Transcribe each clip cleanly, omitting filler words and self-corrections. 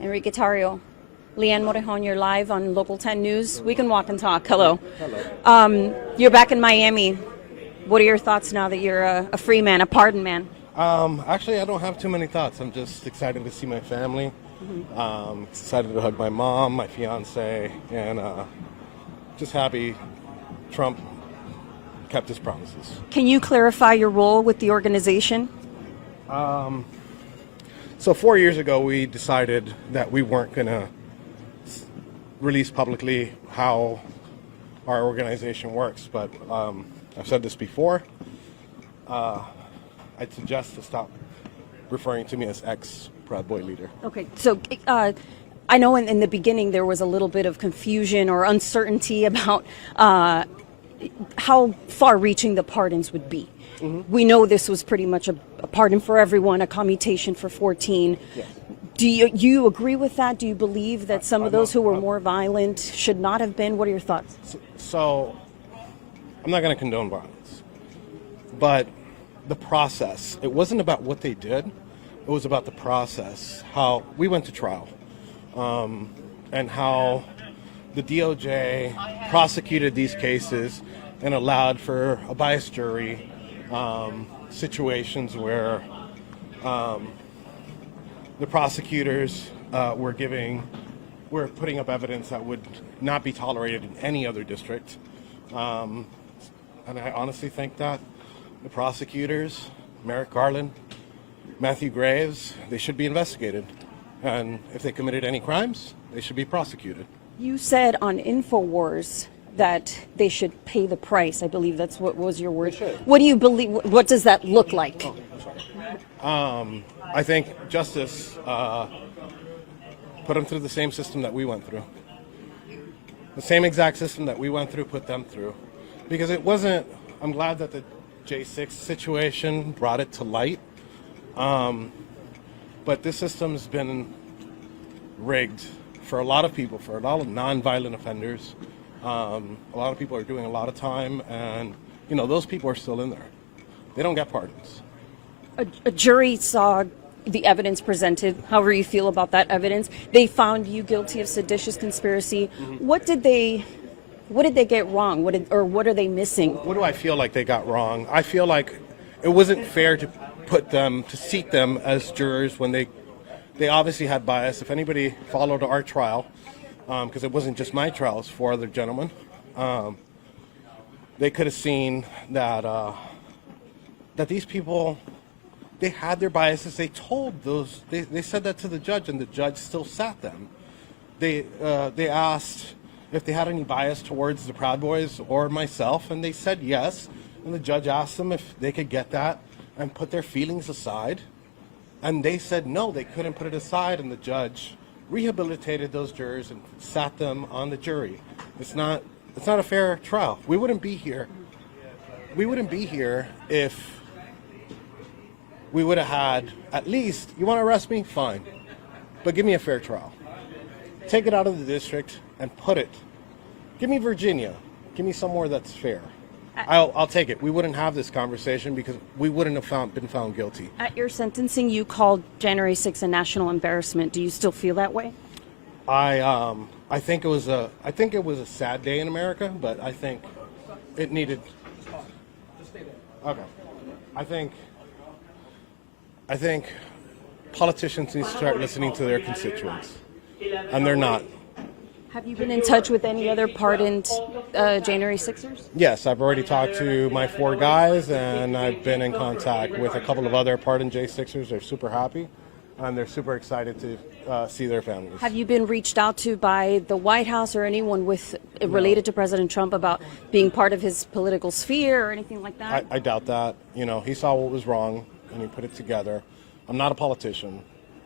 Enrique Tarrio, Leanne Morejon, you're live on Local 10 News. We can walk and talk. Hello. You're back in Miami. What are your thoughts now that you're a free man, a pardoned man? Actually, I don't have too many thoughts. I'm just excited to see my family. Excited to hug my mom, my fiance, and just happy Trump kept his promises. Can you clarify your role with the organization? So 4 years ago, we decided that we weren't going to release publicly how our organization works, but I've said this before. I'd suggest to stop referring to me as ex-Proud Boy leader. Okay, so I know in the beginning there was a little bit of confusion or uncertainty about how far-reaching the pardons would be. We know this was pretty much a pardon for everyone, a commutation for 14. Yes. Do you agree with that? Do you believe that some of those who were more violent should not have been? What are your thoughts? So I'm not going to condone violence, but the process, it wasn't about what they did. It was about the process, how we went to trial, and how the DOJ prosecuted these cases and allowed for a biased jury, situations where the prosecutors were putting up evidence that would not be tolerated in any other district. And I honestly think that the prosecutors, Merrick Garland, Matthew Graves, they should be investigated. And if they committed any crimes, they should be prosecuted. You said on InfoWars that they should pay the price. I believe that's what was your word. What do you believe? What does that look like? I think justice put them through the same system that we went through. The same exact system that we went through, put them through. Because it wasn't, I'm glad that the J6 situation brought it to light. But this system's been rigged for a lot of people, for a lot of non-violent offenders. A lot of people are doing a lot of time, and those people are still in there. They don't get pardons. A jury saw the evidence presented, however you feel about that evidence. They found you guilty of seditious conspiracy. What did they get wrong? What are they missing? What do I feel like they got wrong? I feel like it wasn't fair to seat them as jurors when they obviously had bias. If anybody followed our trial, because it wasn't just my trial, it was 4 other gentlemen, they could have seen that these people, they had their biases. They said that to the judge, and the judge still sat them. They asked if they had any bias towards the Proud Boys or myself, and they said yes. And the judge asked them if they could get that and put their feelings aside. And they said no, they couldn't put it aside, and the judge rehabilitated those jurors and sat them on the jury. It's not a fair trial. We wouldn't be here. We wouldn't be here if we would have had at least, you want to arrest me? Fine. But give me a fair trial. Take it out of the district and put it. Give me Virginia. Give me somewhere that's fair. I'll take it. We wouldn't have this conversation because we wouldn't have been found guilty. At your sentencing, you called January 6th a national embarrassment. Do you still feel that way? I think it was a sad day in America, but I think it needed. Okay. I think politicians need to start listening to their constituents, and they're not. Have you been in touch with any other pardoned January 6ers? Yes, I've already talked to my 4 guys, and I've been in contact with a couple of other pardoned J6ers. They're super happy, and they're super excited to see their families. Have you been reached out to by the White House or anyone related to President Trump about being part of his political sphere or anything like that? I doubt that. He saw what was wrong, and he put it together. I'm not a politician.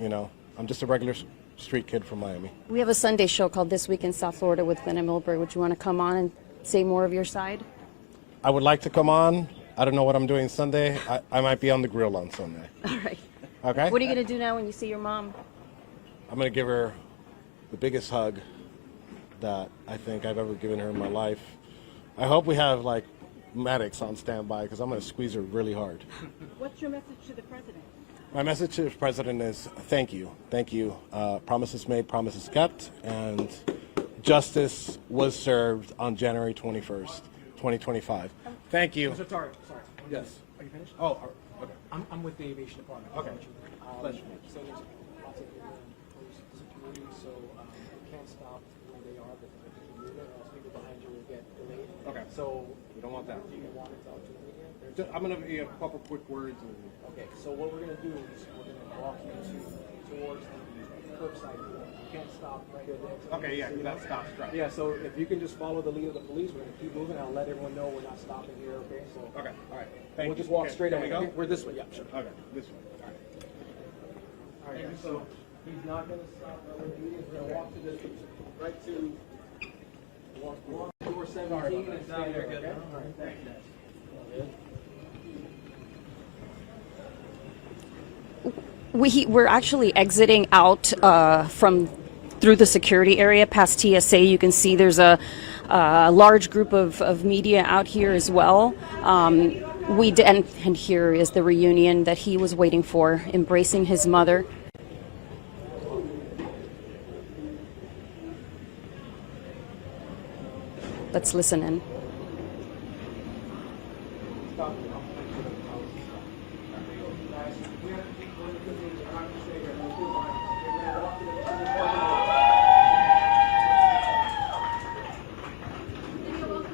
I'm just a regular street kid from Miami. We have a Sunday show called This Week in South Florida with Glenn and Milberg. Would you want to come on and say more of your side? I would like to come on. I don't know what I'm doing Sunday. I might be on the grill on Sunday. All right. Okay? What are you going to do now when you see your mom? I'm going to give her the biggest hug that I think I've ever given her in my life. I hope we have, medics on standby because I'm going to squeeze her really hard. What's your message to the president? My message to the president is thank you. Thank you. Promises made, promises kept, and justice was served on January 21st, 2025. Thank you. Mr. Tarrio, sorry. Yes. Are you finished? Oh, okay. I'm with the aviation department. Okay. Pleasure. So there's lots of police security, so you can't stop where they are because of the unit, or else people behind you will get delayed. Okay. So We don't want that. do you want to talk to the media? I'm going to be a couple quick words. Okay, so what we're going to do is we're going to walk you towards the curbside. You can't stop right there. Okay, yeah, that stops right. Yeah, so if you can just follow the lead of the police, we're going to keep moving. I'll let everyone know we're not stopping here, okay? So Okay, all right. we'll just walk straight Can we ahead. go? We're this way, yeah, sure. Okay, this way. All right. All right, so he's not going to stop. We're going to walk to this, right to walk door 17 and stay there, okay? All right, thanks. We're actually exiting out from through the security area past TSA. You can see there's a large group of media out here as well. And here is the reunion that he was waiting for, embracing his mother. Let's listen in. Welcome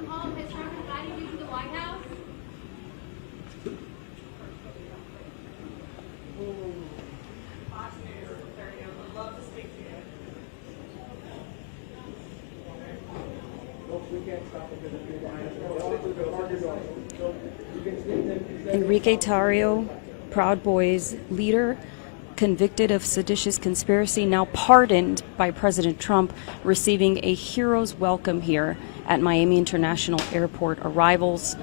home. Has Trump invited you to the White House? Enrique Tarrio, Proud Boys leader, convicted of seditious conspiracy, now pardoned by President Trump, receiving a hero's welcome here at Miami International Airport. Arrivals.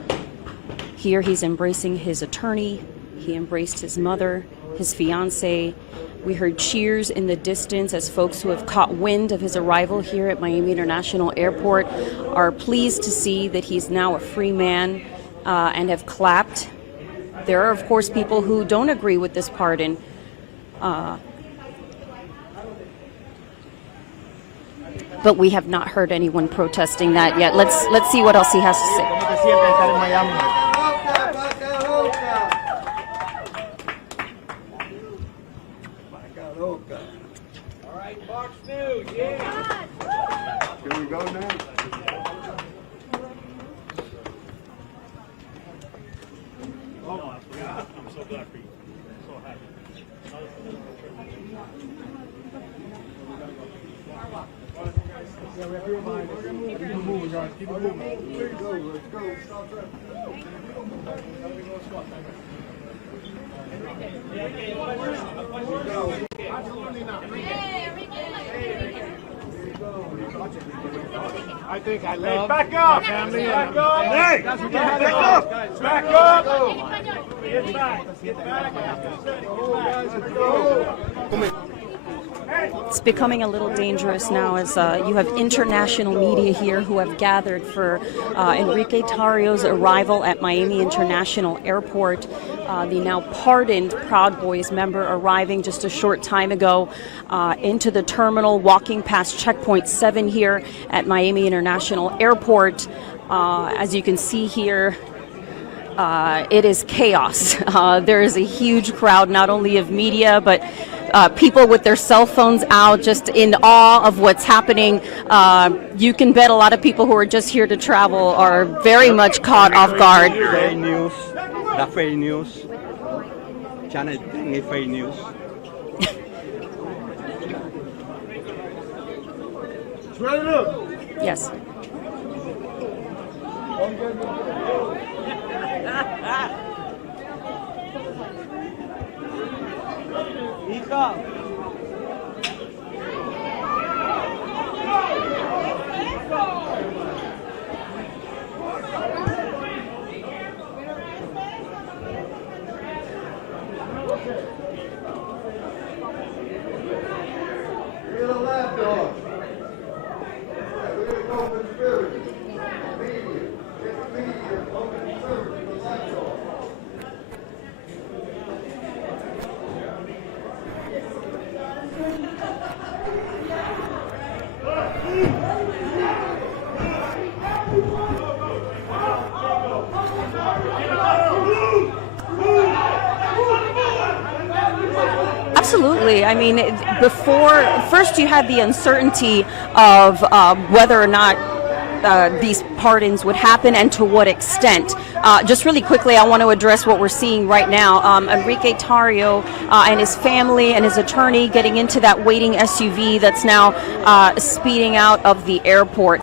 Here he's embracing his attorney. He embraced his mother, his fiance. We heard cheers in the distance as folks who have caught wind of his arrival here at Miami International Airport are pleased to see that he's now a free man and have clapped. There are, of course, people who don't agree with this pardon. But we have not heard anyone protesting that yet. Let's see what else he has to say. All right, Fox News, yeah. Can we go now? I'm so glad for you. So happy. Yeah, we have your mind. Keep it moving, guys. Keep it moving. Let's go. Stop traffic. I think I love back up, family. Back up. Hey, back up. Back up. Get back. It's becoming a little dangerous now as you have international media here who have gathered for Enrique Tarrio's arrival at Miami International Airport. The now pardoned Proud Boys member arriving just a short time ago into the terminal, walking past checkpoint 7 here at Miami International Airport. As you can see here, it is chaos. There is a huge crowd, not only of media, but people with their cell phones out, just in awe of what's happening. You can bet a lot of people who are just here to travel are very much caught off guard. Fake news, the fake news. Channel 10 is fake news. Yes. We're the lapdog. We're going to go conspiracy. Media. It's media. Open conservative. The lapdog. I mean, before, first you had the uncertainty of whether or not these pardons would happen and to what extent. Just really quickly, I want to address what we're seeing right now. Enrique Tarrio and his family and his attorney getting into that waiting SUV that's now speeding out of the airport.